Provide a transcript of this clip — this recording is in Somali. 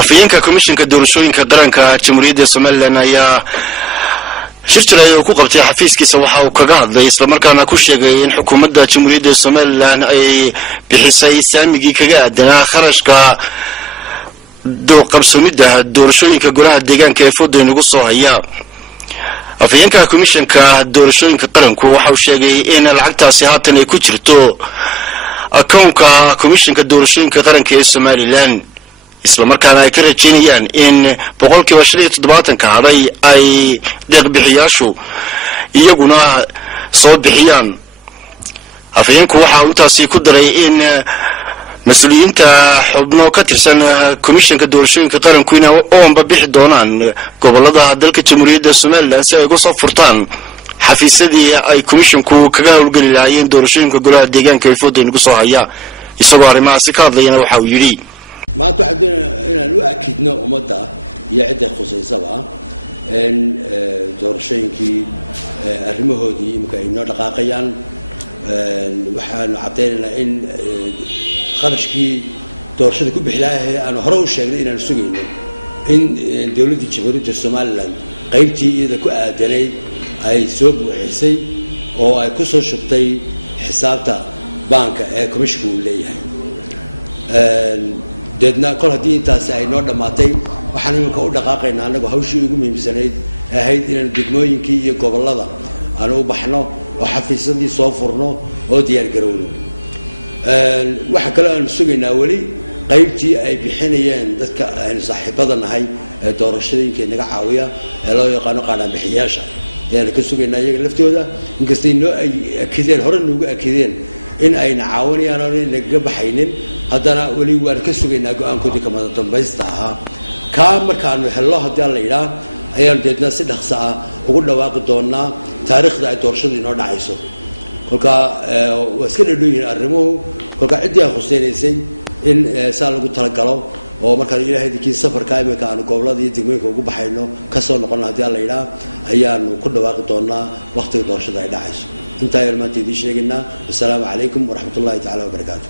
afayeenka komishanka doorashooyinka qaranka jamhuuriyadda Soomaaliland ayaa shirjiraad ku qabtay xafiiskiisa waxa uu kaga hadlay isla markaana ku sheegay in xukuumadda jamhuuriyadda Soomaaliland ay bixisay saamigii kaga aadanaa kharashka qabsoomidda doorashooyinka golaha deegaanka ee fooda inagu soo haya. afayeenka komishanka doorashooyinka qaranku waxa uu sheegay in lacagtaasi haatan ay ku jirto akoonka komishanka doorashooyinka qaranka ee Soomaaliland isla markaana ay ka rajeynayaan in 70% ka haday ay deeq bixiyaashu iyaguna soo bixiyaan. afayeenku waxa uu intaasi ku daray in mas'uuliyiinta xubno ka tirsan komishanka doorashooyinka qaranku inay oonba bixi doonaan gobolada dalka jamhuuriyadda Soomaaliland si ay uga soo furtaan xafiisyadii ay komishanku kaga howlgali lahaayeen doorashooyinka golaha deegaanka ee fooda inagu soo haya. isagoo arrimahaasi ka hadlayna waxa uu yidhi ما تحدث إن الأكيدنا ومدة يعد خصيصة إن دورشين كي الرمهودي ممكن دقائقيا وحنا عطينا إن خرج كي دورشين كوب بحلاها أنا هروش شغلي إن السجين إن دولتي تشبرت الصوماليلاند قيمتي إذا كأدري أي سوق وحسي أو أي كسر شرطي حسابته بنك كمشكو ليه deedna kol hadii intaas ay noo dhamaatay waxaan iminka u dhaqaaqaynaa anagu hawshii ugu muhiimsanayd ahayd inaan degmooyinkii iyo gobolada aan u baxno oo xafiisadii soo furno oo diyaar garowno. waxa kale aan sugaynaa wali qaybtii ay bixinayeen dadka aan saaxiibada nahay ee doorashooyinka naga caawiya ee loo yaqaan qaadaan bixiyaasha ayaan ka sugaynaa iyaga laftooda inkastoo inoo ay akideen hore noogu akideen in ay nacaawinayaan oo naga baxaynin haddana wali waan ka sugaynaa go'aankoodii kama dambaysta ahaa ka markaanu helno haddii la yidhaa ayaan deedna si dhaqso ah ugu dhawaaqi doonaa taariikhda ay doorashadu inoo dhacayso. kolka waa iska dhadhooyin arrimuhu kolka ciddii ay khuseynaysay in saa lagu talagalo oo markaan ilaahay dinkii safarka iminka aanu gobolada iyo degmooyinka ugu baxayno ka soo noqon haddii la yidhaa ayaanu ku dhawaaqi doonaa waqtiga doorashada ay dhacayso. intaa ayaan maanta idiin sheegaynaa. assalaamu calaykum waraxmatullaahi tacaala wabarakaatu.